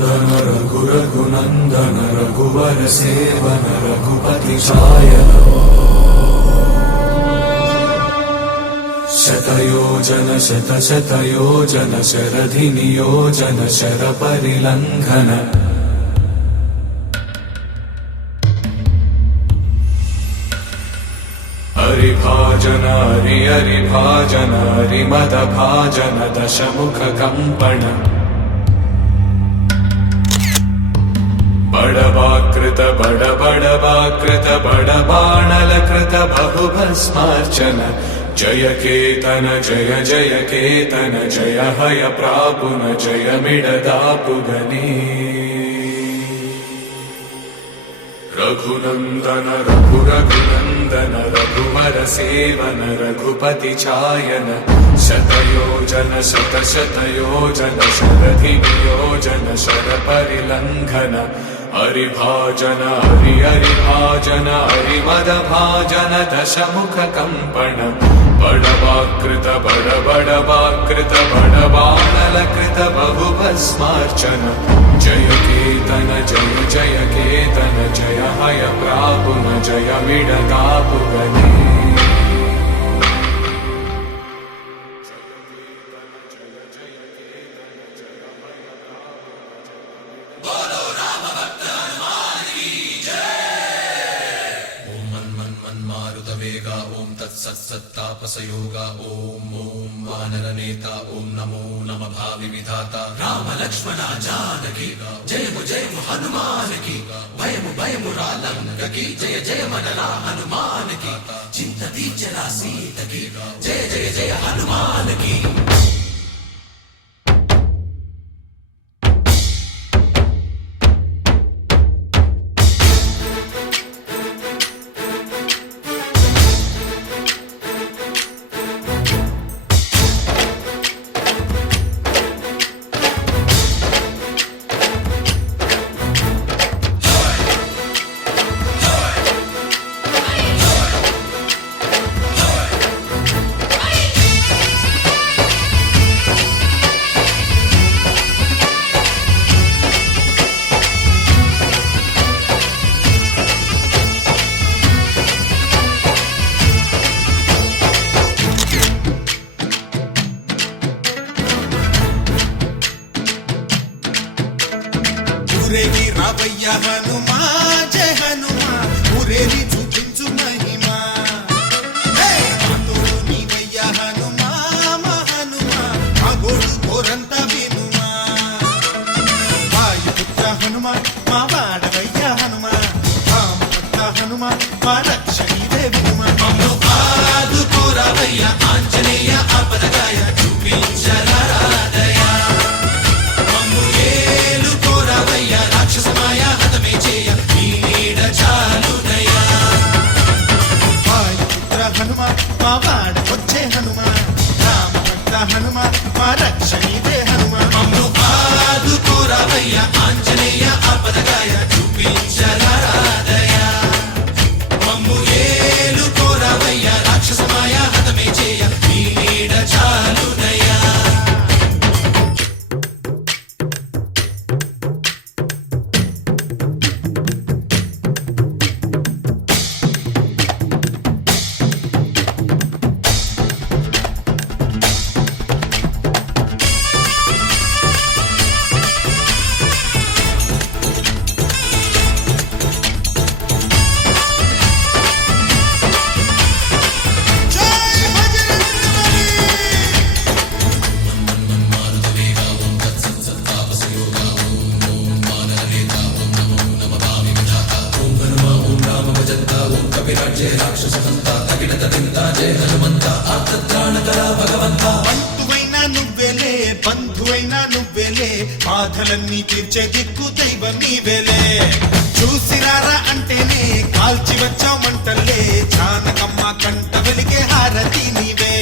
रघुनन्दन रघुरघुनन्दन रघुवर seven Raghupati चायन शतयोजन शतशतयोजन शरधि नियोजन sir परिलंघन हरिभाजन हरिभाजन हरिमद भाजन दशमुख कंपन बड़वाकृत बड़वाकृत बड़बाणलकृत बहुभस्मार्चन जय केतन जय जय केतन जय हय प्रापुन जय मिडदापुगनी रघुनंदन रघुरघुनंदन रघुवर सेवन रघुपति चायन शतयोजन शतशतयोजन शरधि नियोजन शर परिलंघन हरिभाजन हरिभाजन हरिमद भाजन दशमुख कंपन बड़वाकृत बड़वाकृत बड़बाणलकृत बहुभस्मार्चन जय केतन जय जय केतन जय हय प्रापुन जय मिडदापुगनी वेगा ओम तत्सत्तापसयोगा ओम ओम वानर नेता ओम नमो नम भावि विधाता राम लक्ष्मण जानकी जय हनुमान की भयम रालंक की जय जय मनरा हनुमान की चिंतती चला सीत की जय जय जय हनुमान की ఊరేగి రావయ్య హనుమా జయ హనుమా ఊరేగి చూపించు మహిమా తోడు నీవయ్య హనుమా మా హనుమా మా గోడు కోరంత వినుమా వాయుపుత్ర హనుమా మా వాడవయ్య హనుమా రామపుత్ర హనుమా మా రక్షణీదే వినుమా మమ్ము ఆదుకోరావయ్య ఆంజనేయ ఆపదగాయ చూపించరాదయ రాక్షసమాయ హతమే చేయ నీ నీడ చాలునయా వాయుపుత్ర హనుమ మా వాడకొచ్చే హనుమ రామభక్త హనుమ మా రక్షణీదే హనుమ మమ్ము ఆదుకోరావయ్య ఆంజనేయ ఆపదగాయ చూపించరాదయ మమ్ము ఏలుకోరావయ్య రాక్షసమాయ హతమే చేయ నీ నీడ చాలునయా బంధువైనా నువ్వేలే బంధువైనా నువ్వేలే బాధలన్నీ తీర్చే దిక్కు దైవం నీవేలే చూసిరారా అంటేనే కాల్చి వచ్చావు మంటల్లే జానకమ్మ కంట వెలిగే హారతి నీవే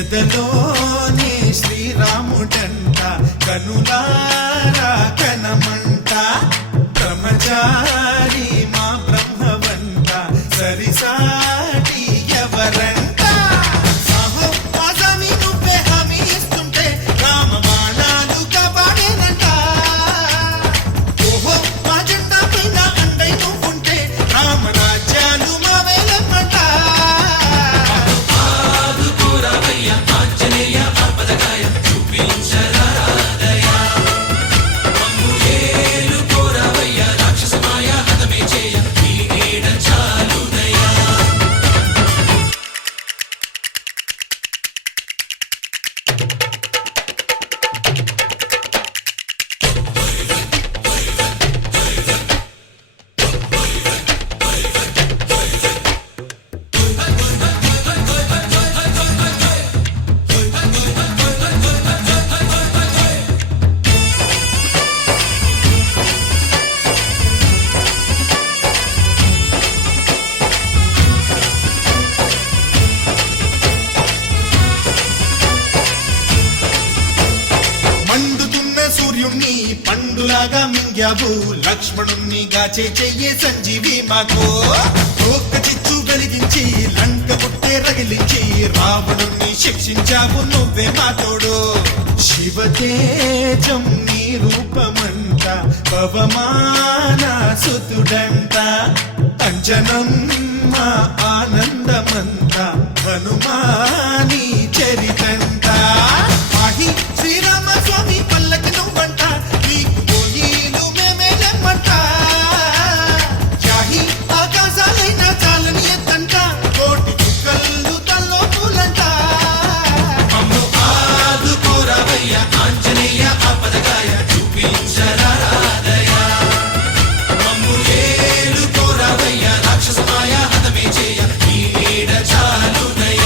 ఎదలోనే శ్రీరాముడంట కనులారా కనమంట బ్రహ్మచారి మా బ్రహ్మవంట సరిసాటి ఎవరంట నువ్వే హామీ ఇస్తుంటే రామ బాణాలు కాపాడేనంట పంపించావు లక్ష్మణుణ్ణి గాచే చెయ్యే సంజీవి మాకు ఒక్క చిచ్చు వెలిగించి లంక పుట్టే రగిలించి రావణుణ్ణి శిక్షించావు నువ్వే మా తోడు శివతేజం నీ రూపమంట పవమాన సుతుడంట అంజనం మా ఆనందమంత హనుమాని చరితంట ఆహి శ్రీరామ స్వామి పల్లకి నువ్వంట నీకు పోయిలు మేమేలమ్మంట జాహి ఆకాశాలైన చాలని ఎత్తంట కోటి చుక్కలు తల్లో పూలంట మమ్ము ఆదుకోరవయ్య ఆంజనేయ ఆపదగాయ చూపించరాదయ మమ్ము ఏలుకోరవయ్య రాక్షసమాయ హతమే చేయ ఈ నీడ చాలునయ్య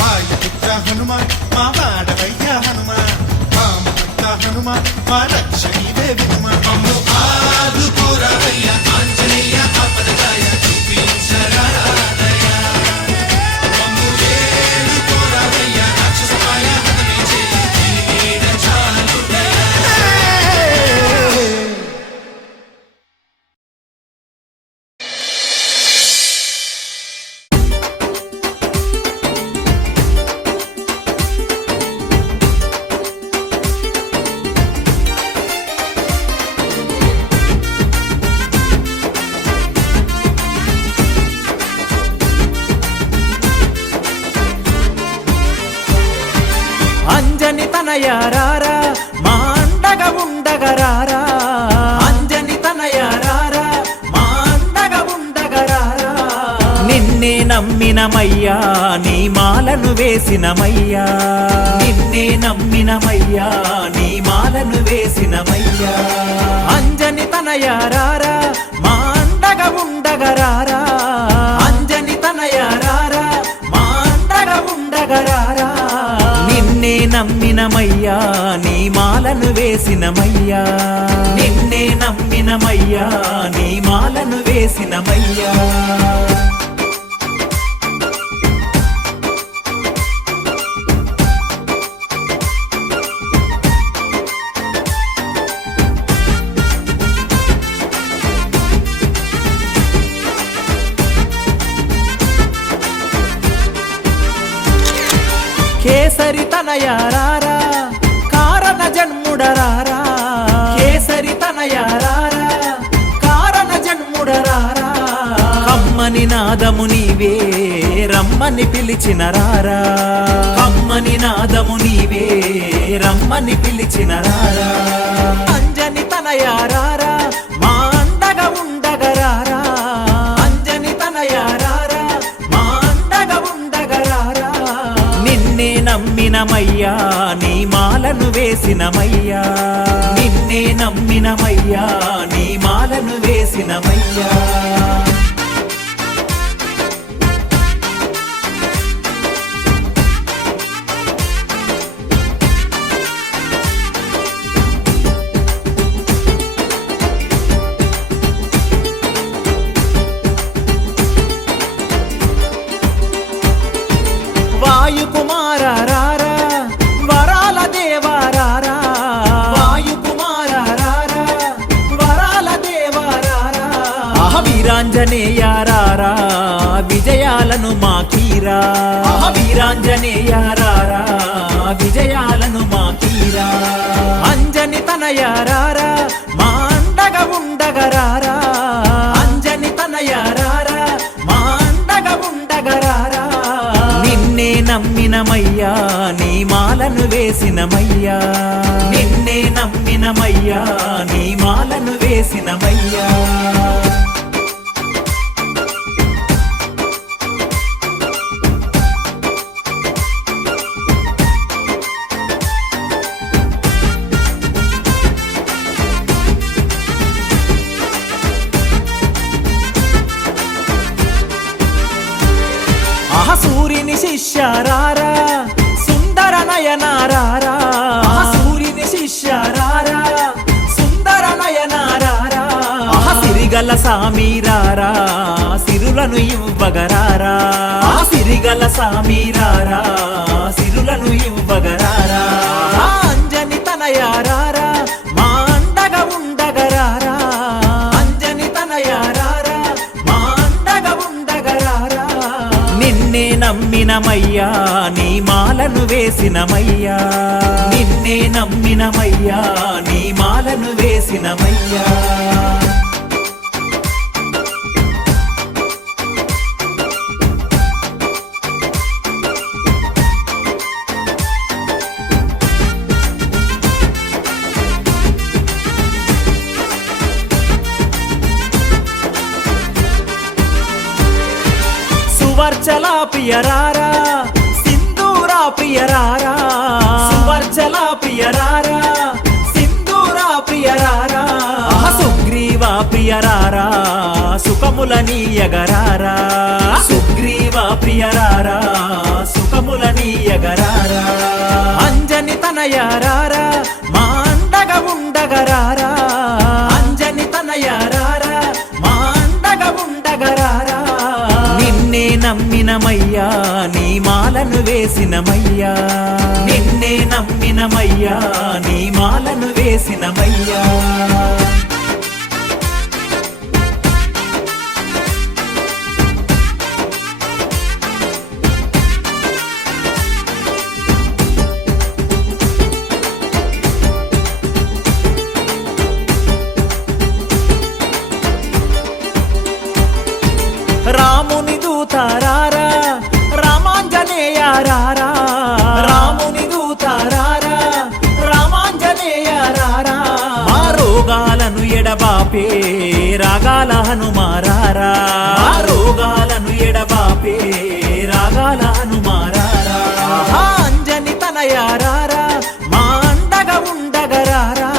వాయుపుత్ర హనుమాన్ మా వాడవయ్య హనుమాన్ వామపుత్ర హనుమాన్ మా రక్షణీవే వినుమాన్ మమ్ము ఆదుకోరవయ్య ఆంజనేయ ఆపదగాయ చూపించరాదయ మమ్ము ఏలుకోరవయ్య రాక్షసమాయ హతమే చేయ ఈ నీడ చాలునయ్య అంజని తనయారారా మా అండగా ఉండగరారా అంజని తనయారారా మా అండగా ఉండగరారా నిన్నే నమ్మినమయ్యా నీ మాలను వేసినమయ్యా నిన్నే నమ్మినమయ్యా నీ మాలను వేసినమయ్యా అంజని తనయారారా మా అండగా ఉండగరారా అంజని తనయారారా మా అండగా ఉండగరారా నిన్నే నమ్మినమయ్యా నీ మాలను వేసినమయ్యా నిన్నే నమ్మినమయ్యా నీ మాలను వేసినమయ్యా కేసరి తనయారారా కారణ జన్ముడరారా కేసరి తనయారారా కారణ జన్ముడరారా కమ్మని నాదము నీవే రమ్మని పిలిచిన రారా కమ్మని నాదము నీవే రమ్మని పిలిచిన రారా అంజని తనయారారా మా అండగా ఉండగరారా అంజని తనయారారా మా అండగా ఉండగరారా నిన్నే నమ్మినమయ్యా నీ మాలను వేసినమయ్యా నిన్నే నమ్మినమయ్యా నీ మాలను వేసినమయ్యా వాయుకుమారారా వరాల దేవారారా వాయుకుమారారా వరాల దేవారారా వీరాంజనేయారారా విజయాలను మాకీరా వీరాంజనేయారారా విజయాలను మాకీరా అంజని తనయారారా మా అండగా ఉండగరారా అంజని తనయారారా మా అండగా ఉండగరారా నిన్నే నమ్మినమయ్యా నీ మాలను వేసినమయ్యా నిన్నే నమ్మినమయ్యా నీ మాలను వేసినమయ్యా సూర్యుని శిష్యారారా సుందర నయనారారా సూర్యుని శిష్యారారా సుందర నయనారారా సిరిగల సామీరారా సిరులను ఇవ్వగరారా సిరిగల సామీరారా సిరులను ఇవ్వగరారా అంజని తనయారారా మా అండగా నమ్మినమయ్యా నీ మాలను వేసినమయ్యా నిన్నే నమ్మినమయ్యా నీ మాలను వేసినమయ్యా సువర్చల ప్రియరారా సింధూరా ప్రియరారా సువర్చల ప్రియరారా సింధూరా ప్రియరారా సుగ్రీవ ప్రియరారా సుఖములనీయగరారా సుగ్రీవ ప్రియరారా సుఖములనీయగరారా అంజని తనయారారా మా అండగా ఉండగరారా అంజని తనయారారా మా అండగా ఉండగరారా నిన్నే నమ్మినమయ్యా నీ మాలను వేసినమయ్యా నిన్నే నమ్మినమయ్యా నీ మాలను వేసినమయ్యా రాముని దూతారారా రామాంజనేయారారా రాముని దూతారారా రామాంజనేయారారా మా రోగాలను ఎడబాపే రాగాల హనుమారారా మా రోగాలను ఎడబాపే రాగాల హనుమారారా అంజని తనయారారా మా అండగా ఉండగరారా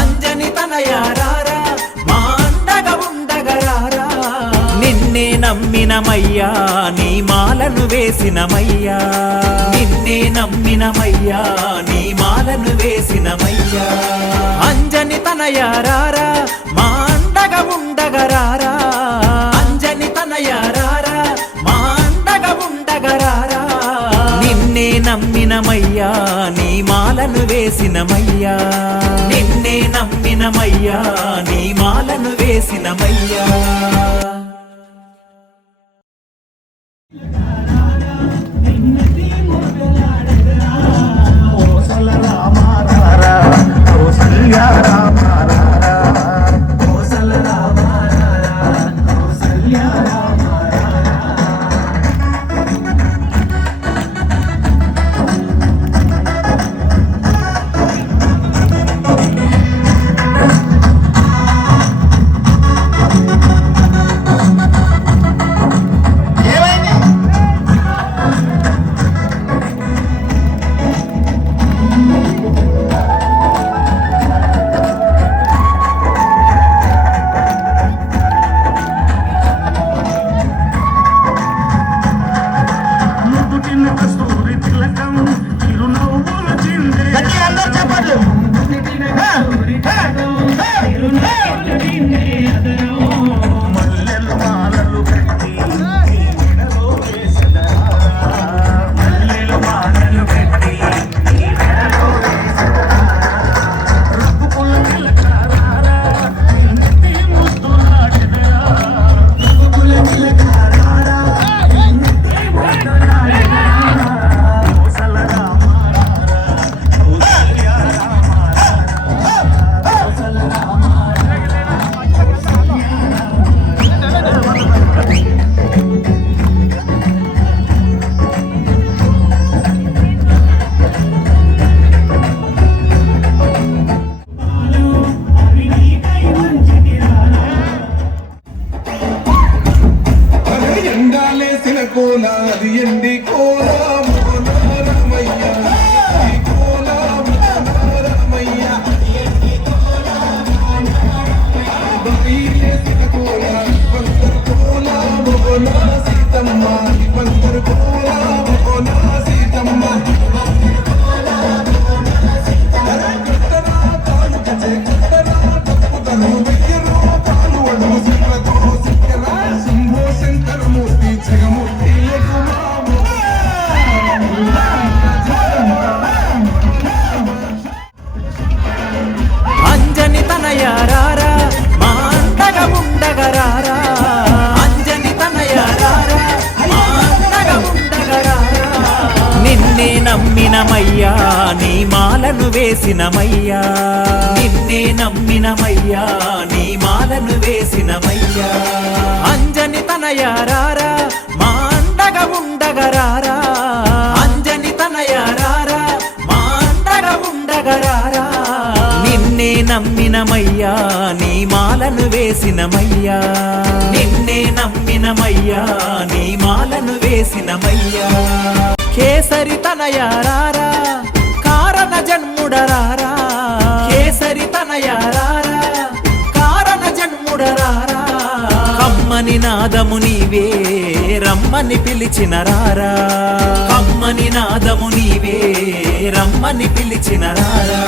అంజని తనయారారా మా అండగా ఉండగరారా నిన్నే నమ్మినమయ్యా నీ మాలను వేసినమయ్యా నిన్నే నమ్మినమయ్యా నీ మాలను వేసినమయ్యా అంజని తనయారారా మా అండగా ఉండగరారా అంజని తనయారారా మా అండగా ఉండగరారా నిన్నే నమ్మినమయ్యా నీ మాలను వేసినమయ్యా నిన్నే నమ్మినమయ్యా నీ మాలను వేసినమయ్యా కోలాది ఎండి కోలా మోనారమయ్య కోలా మోనారమయ్య కోలా పంకర్ కోలా మోనా సీతమ్మ పంకర్ కోలా మోనా సీతమ్మ శంకర మూర్తి జగమూర్తి వేసినమయ్యా నిన్నే నమ్మినమయ్యా నీ మాలను వేసినమయ్యా అంజని తనయారారా మా అండగా ఉండగరారా అంజని తనయారారా మా అండగా ఉండగరారా నిన్నే నమ్మినమయ్యా నీ మాలను వేసినమయ్యా నిన్నే నమ్మినమయ్యా నీ మాలను వేసినమయ్యా కేసరి తనయారారా కారణ జన్ముడరారా కేసరి తనయారారా కారణ జన్ముడరారా కమ్మని నాదము నీవే రమ్మని పిలిచిన రారా కమ్మని నాదము నీవే రమ్మని పిలిచిన రారా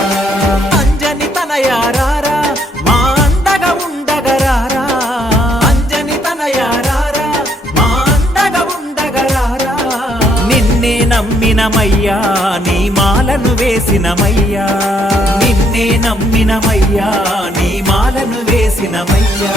అంజని తనయారారా మా అండగా ఉండగరారా అంజని తనయారారా మా అండగా ఉండగరారా నిన్నే నమ్మినమయ్యా నీ మాలను వేసినమయ్యా నిన్నే నమ్మినమయ్యా నీ మాలను వేసినమయ్యా